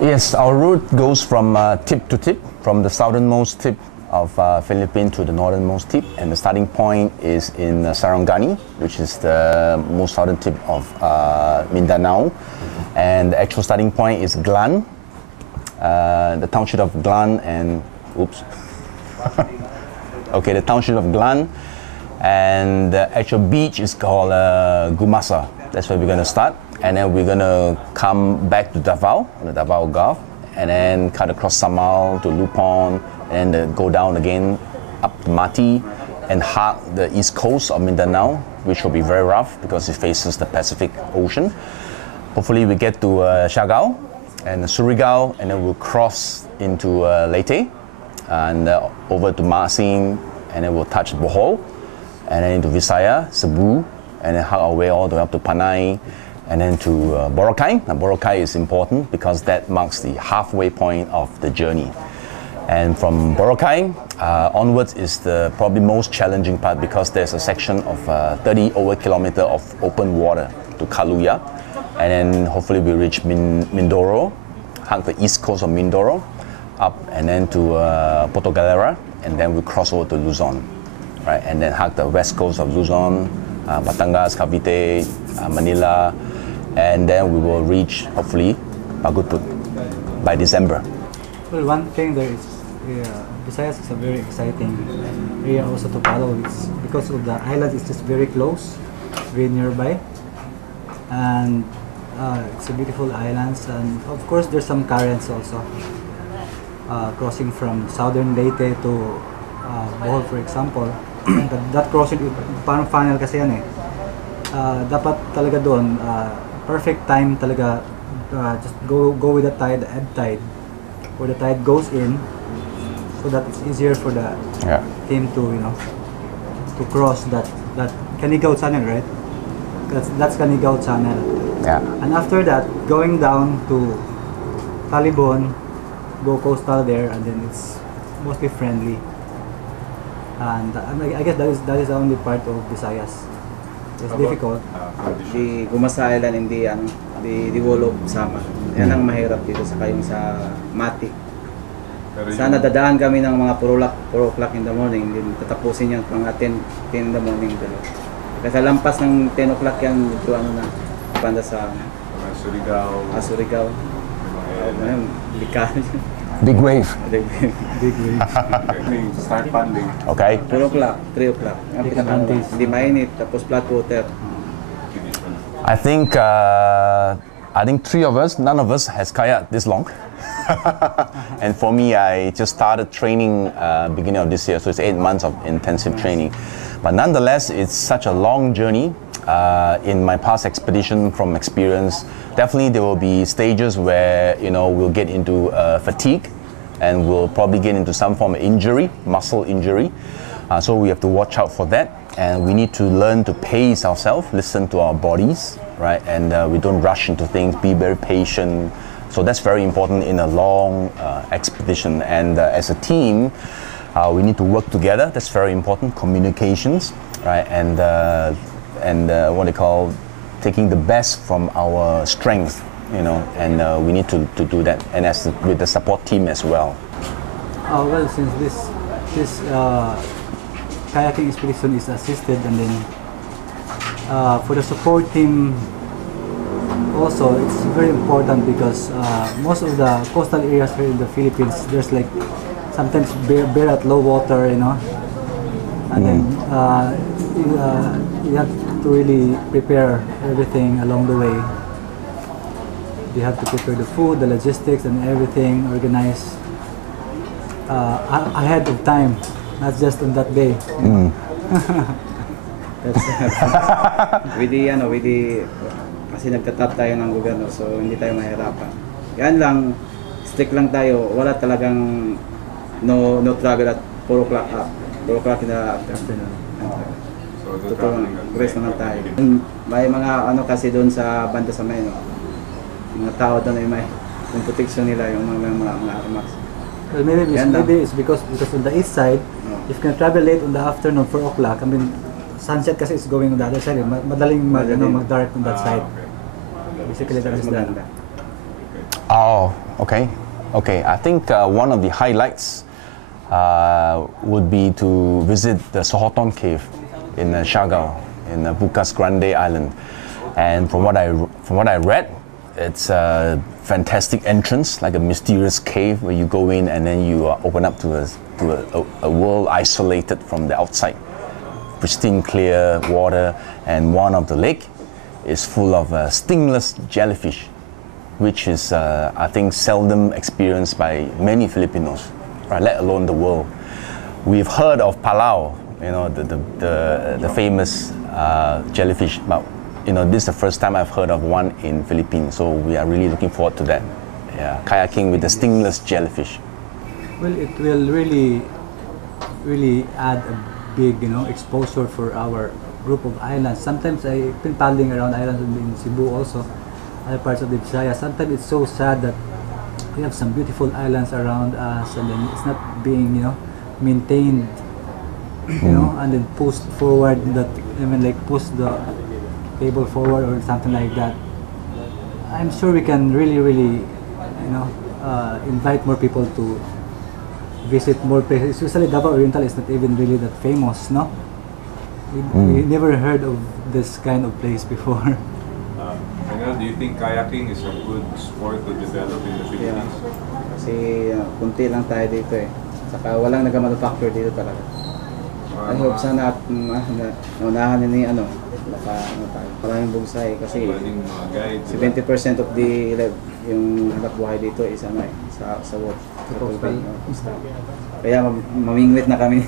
Yes, our route goes from tip to tip, from the southernmost tip of Philippines to the northernmost tip, and the starting point is in Sarangani, which is the most southern tip of Mindanao, and the actual starting point is Glan, the township of Glan, and oops, okay, the township of Glan, and the actual beach is called Gumasa. That's where we're going to start, and then we're going to come back to Davao, the Davao Gulf, and then cut across Samal to Lupon, and then go down again up to Mati, and hug the east coast of Mindanao, which will be very rough because it faces the Pacific Ocean. Hopefully we get to Siargao and Surigao, and then we'll cross into Leyte, and over to Masin, and then we'll touch Bohol, and then into Visaya, Cebu, and then hug our way all the way up to Panay, and then to Boracay. Now, Boracay is important because that marks the halfway point of the journey. And from Boracay onwards is the probably most challenging part, because there's a section of 30 over kilometer of open water to Kaluya, and then hopefully we reach Mindoro, hug the east coast of Mindoro, up and then to Porto Galera, and then we cross over to Luzon, right? And then hug the west coast of Luzon, Batangas, Cavite, Manila, and then we will reach, hopefully, Pagutput by December. Well, one thing there is, Visayas is a very exciting area also to follow. It's because of the island is just very close, very nearby, and it's a beautiful islands. And of course, there's some currents also crossing from southern Leyte to Bohol, for example. that crossing, parang funnel kasi yan eh. Dapat talaga doon, perfect time talaga, just go with the tide, ebb tide, where the tide goes in, so that it's easier for the team to, to cross that Canigao channel, right? That's Canigao channel. Yeah. And after that, going down to Talibon, go coastal there, and then it's mostly friendly. And I guess that is the only part of Visayas. It's difficult. Di Gumasa Island, di Wolof sama. Yan ang mahirap dito sa kayong sa Mati. Sana dadaan kami ng mga 4 o'clock in the morning, hindi tatapusin yan mga 10 in the morning. Kasi lampas ng 10 o'clock yan, ito na, banda sa Surigao. Big wave. Big wave. Start funding. Okay. 4 o'clock, 3 o'clock. Hindi mainit, tapos flat water. I think 3 of us, none of us has kayak this long. And for me, I just started training beginning of this year, so it's 8 months of intensive training. But nonetheless, it's such a long journey. In my past expedition, from experience, definitely there will be stages where we'll get into fatigue, and we'll probably get into some form of injury, muscle injury. So we have to watch out for that, and we need to learn to pace ourselves, listen to our bodies, right? And we don't rush into things, be very patient. So that's very important in a long expedition. And as a team, we need to work together. That's very important. Communications, right? And what they call taking the best from our strength, and we need to do that, and with the support team as well. Well, since this kayaking expedition is assisted, and then for the support team also, it's very important because most of the coastal areas here in the Philippines, there's like sometimes bear at low water, and then you have to really prepare everything along the way. You have to prepare the food, the logistics, and everything organized ahead of time, not just on that day. Kasi nagtatap tayo ng gobyerno, so hindi tayo mahirapan. Yan lang, stick lang tayo, wala talagang no travel at 4 o'clock up, 4 o'clock in the afternoon. Totoo, rest naman tayo. May mga kasi doon sa banda sa Maino, mga tao doon ay may protection nila, yung mga armas. Well, maybe it's because on the east side, if you can travel late on the afternoon, 4 o'clock, I mean, sunset kasi is going on the other side, madaling mag-dark on that side. Basically, that is the... Oh, Okay, okay. I think one of the highlights would be to visit the Sohoton Cave in Siargao, in Bukas Grande Island. And from what I read, it's a fantastic entrance, like a mysterious cave where you go in and then you open up to a world isolated from the outside. Pristine, clear water, and one of the lake is full of stingless jellyfish, which is, I think, seldom experienced by many Filipinos, right, let alone the world. We've heard of Palau, the famous jellyfish, but this is the first time I've heard of one in Philippines, so we are really looking forward to that. Yeah, kayaking with the stingless jellyfish. Well, it will really add a big, exposure for our group of islands. Sometimes I've been paddling around islands in Cebu also, other parts of the Visayas. Sometimes it's so sad that we have some beautiful islands around us, and then it's not being, maintained, and then pushed forward. Push the cable forward or something like that. I'm sure we can really, invite more people to visit more places. Especially Davao Oriental is not even really that famous, no? We never heard of this kind of place before. Do you think kayaking is a good sport to develop in the Philippines? Kasi kunti lang tayo dito eh. Saka walang nag-manufacture dito talaga. I hope sana at naunahan ni maraming bugsay kasi 70% of the yung hanap buhay dito is sa water. Kaya mamingwit na kami.